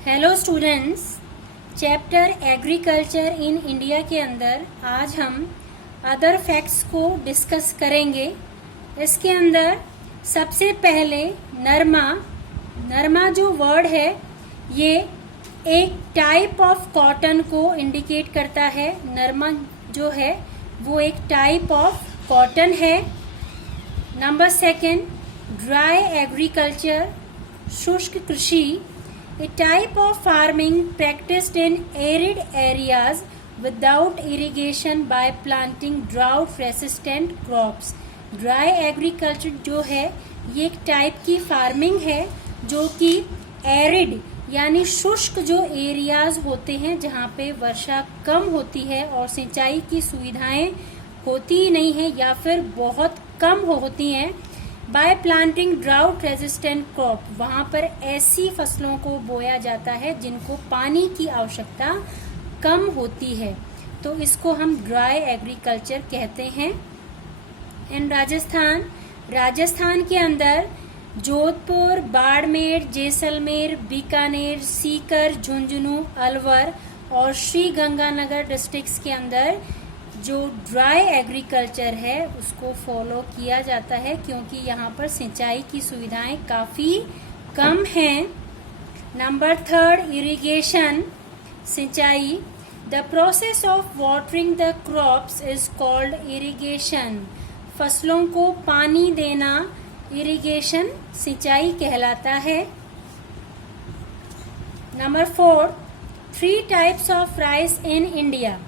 Hello students, chapter agriculture in India के अंदर आज हम अदर फैक्ट्स को डिस्कस करेंगे। इसके अंदर सबसे पहले नरमा जो वर्ड है ये एक टाइप ऑफ कॉटन को इंडिकेट करता है। नरमा जो है वो एक टाइप ऑफ कॉटन है। नंबर सेकेंड, ड्राई एग्रीकल्चर, शुष्क कृषि, a type of farming practiced in arid areas without irrigation by planting drought resistant crops। Dry agriculture जो है ये एक टाइप की फार्मिंग है जो कि एरिड यानी शुष्क जो एरियाज होते हैं जहाँ पे वर्षा कम होती है और सिंचाई की सुविधाएं होती ही नहीं है या फिर बहुत कम होती हैं। Bye planting drought resistant crop, वहां पर ऐसी फसलों को बोया जाता है जिनको पानी की आवश्यकता कम होती है, तो इसको हम ड्राई एग्रीकल्चर कहते हैं। इन राजस्थान के अंदर जोधपुर, बाड़मेर, जैसलमेर, बीकानेर, सीकर, झुंझुनू, अलवर और श्री गंगानगर डिस्ट्रिक्ट्स के अंदर जो ड्राई एग्रीकल्चर है उसको फॉलो किया जाता है क्योंकि यहाँ पर सिंचाई की सुविधाएं काफी कम हैं। नंबर थर्ड, इरिगेशन, सिंचाई। The process of watering the crops is called irrigation. फसलों को पानी देना इरिगेशन सिंचाई कहलाता है। Number four, 3 types of rice in India.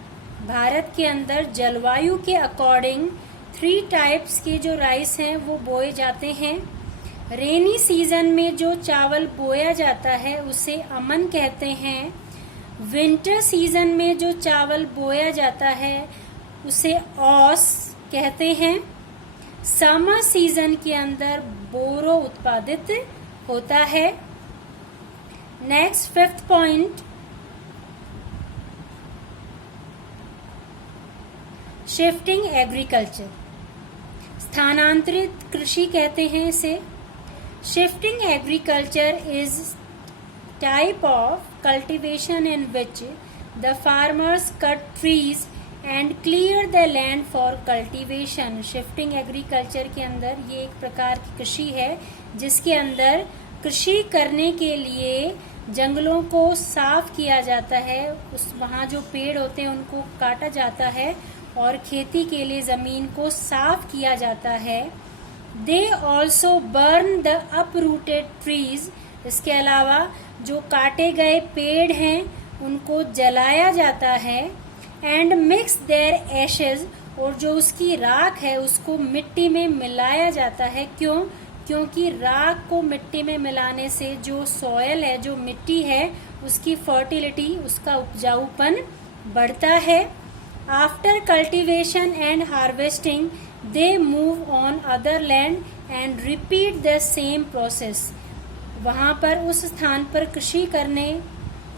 भारत के अंदर जलवायु के अकॉर्डिंग 3 टाइप्स के जो राइस हैं वो बोए जाते हैं। रेनी सीजन में जो चावल बोया जाता है उसे अमन कहते हैं। विंटर सीजन में जो चावल बोया जाता है उसे औस कहते हैं। समर सीजन के अंदर बोरो उत्पादित होता है। Next 5th point, shifting agriculture, स्थानांतरित कृषि कहते हैं इसे। Shifting agriculture is type of cultivation in which the farmers cut trees and clear the land for cultivation. Shifting agriculture के अंदर ये एक प्रकार की कृषि है जिसके अंदर कृषि करने के लिए जंगलों को साफ किया जाता है, वहाँ जो पेड़ होते हैं उनको काटा जाता है और खेती के लिए जमीन को साफ किया जाता है। They also burn the uprooted trees, इसके अलावा जो काटे गए पेड़ हैं उनको जलाया जाता है। एंड मिक्स देयर एशेज, और जो उसकी राख है उसको मिट्टी में मिलाया जाता है। क्योंकि राख को मिट्टी में मिलाने से जो सॉयल है, जो मिट्टी है, उसकी फर्टिलिटी, उसका उपजाऊपन बढ़ता है। After cultivation and harvesting, they move on other land and repeat the same process। वहाँ पर उस स्थान पर कृषि करने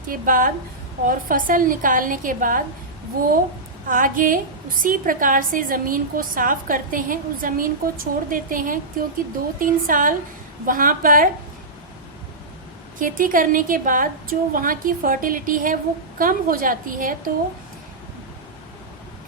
के बाद और फसल निकालने के बाद वो आगे उसी प्रकार से जमीन को साफ करते हैं, उस जमीन को छोड़ देते हैं क्योंकि 2-3 साल वहाँ पर खेती करने के बाद जो वहाँ की फर्टिलिटी है वो कम हो जाती है, तो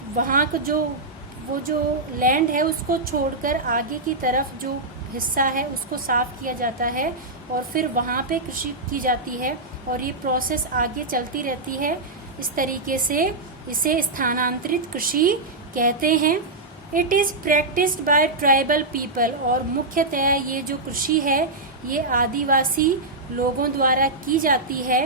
वहाँ का जो लैंड है उसको छोड़कर आगे की तरफ जो हिस्सा है उसको साफ किया जाता है और फिर वहाँ पे कृषि की जाती है और ये प्रोसेस आगे चलती रहती है। इस तरीके से इसे स्थानांतरित कृषि कहते हैं। It is practised by tribal people, और मुख्यतः ये जो कृषि है ये आदिवासी लोगों द्वारा की जाती है।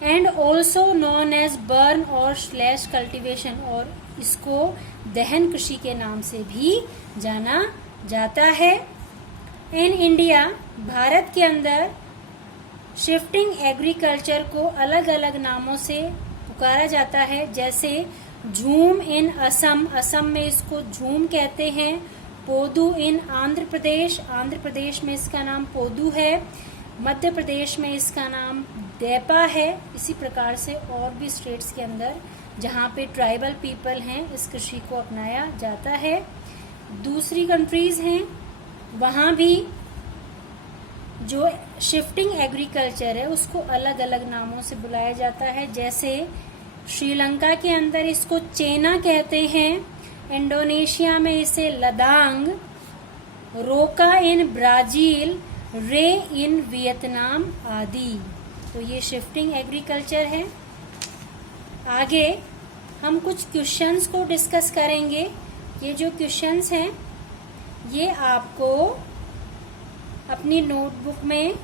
And also known as burn और स्लैश कल्टीवेशन, और इसको दहन कृषि के नाम से भी जाना जाता है। इन इंडिया, भारत के अंदर शिफ्टिंग एग्रीकल्चर को अलग अलग नामों से पुकारा जाता है, जैसे झूम इन असम में इसको झूम कहते हैं। पोदू इन आंध्र प्रदेश में इसका नाम पोदू है। मध्य प्रदेश में इसका नाम देपा है। इसी प्रकार से और भी स्टेट्स के अंदर जहाँ पे ट्राइबल पीपल हैं इस कृषि को अपनाया जाता है। दूसरी कंट्रीज हैं वहाँ भी जो शिफ्टिंग एग्रीकल्चर है उसको अलग अलग नामों से बुलाया जाता है। जैसे श्रीलंका के अंदर इसको चेना कहते हैं, इंडोनेशिया में इसे लदांग, रोका इन ब्राजील, रे इन वियतनाम आदि। तो ये शिफ्टिंग एग्रीकल्चर है। आगे हम कुछ क्वेश्चंस को डिस्कस करेंगे। ये जो क्वेश्चंस हैं ये आपको अपनी नोटबुक में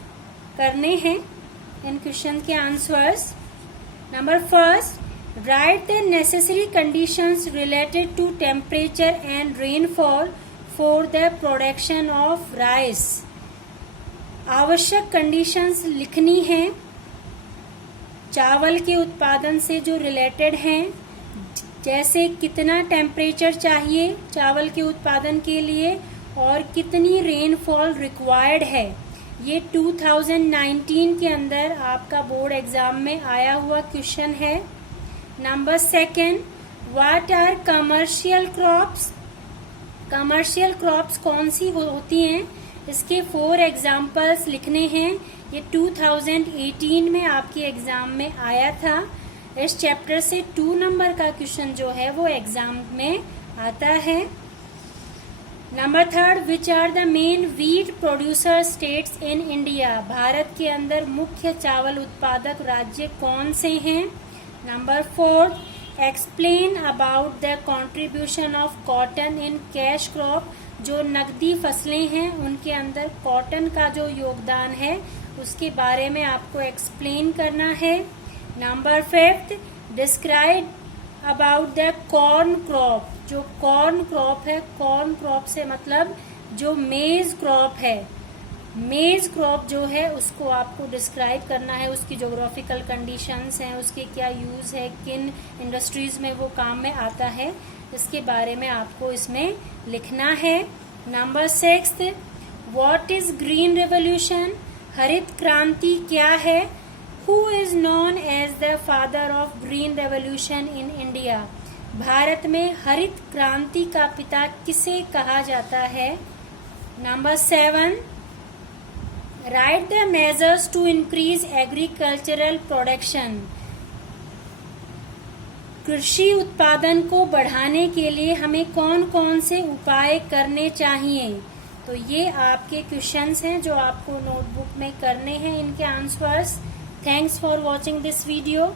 करने हैं। इन क्वेश्चन के answers. Number first, write the necessary conditions related to temperature and rainfall for the production of rice. आवश्यक कंडीशंस लिखनी है चावल के उत्पादन से जो रिलेटेड हैं, जैसे कितना टेम्परेचर चाहिए चावल के उत्पादन के लिए और कितनी रेनफॉल रिक्वायर्ड है। ये 2019 के अंदर आपका बोर्ड एग्जाम में आया हुआ क्वेश्चन है। Number second, what are commercial crops. Commercial crops कौन सी होती हैं, इसके 4 एग्जाम्पल्स लिखने हैं। ये 2018 में आपके एग्जाम में आया था। इस चैप्टर से 2 नंबर का क्वेश्चन जो है वो एग्जाम में आता है। Number third, which are the main wheat producer states in India. भारत के अंदर मुख्य चावल उत्पादक राज्य कौन से हैं। Number fourth, explain about the contribution of cotton in cash crop. जो नकदी फसलें हैं उनके अंदर कॉटन का जो योगदान है उसके बारे में आपको एक्सप्लेन करना है। Number fifth, describe about the corn crop. जो कॉर्न क्रॉप है, कॉर्न क्रॉप से मतलब जो मेज क्रॉप है, मेज क्रॉप जो है उसको आपको डिस्क्राइब करना है। उसकी ज्योग्राफिकल कंडीशंस हैं, उसके क्या यूज है, किन इंडस्ट्रीज में वो काम में आता है, इसके बारे में आपको इसमें लिखना है। Number sixth, what is green revolution. हरित क्रांति क्या है। Who is known as the father of green revolution in India. भारत में हरित क्रांति का पिता किसे कहा जाता है। Number 7, write the measures to increase agricultural production. कृषि उत्पादन को बढ़ाने के लिए हमें कौन कौन से उपाय करने चाहिए। तो ये आपके क्वेश्चंस हैं जो आपको नोटबुक में करने हैं, इनके answers. Thanks for watching this video.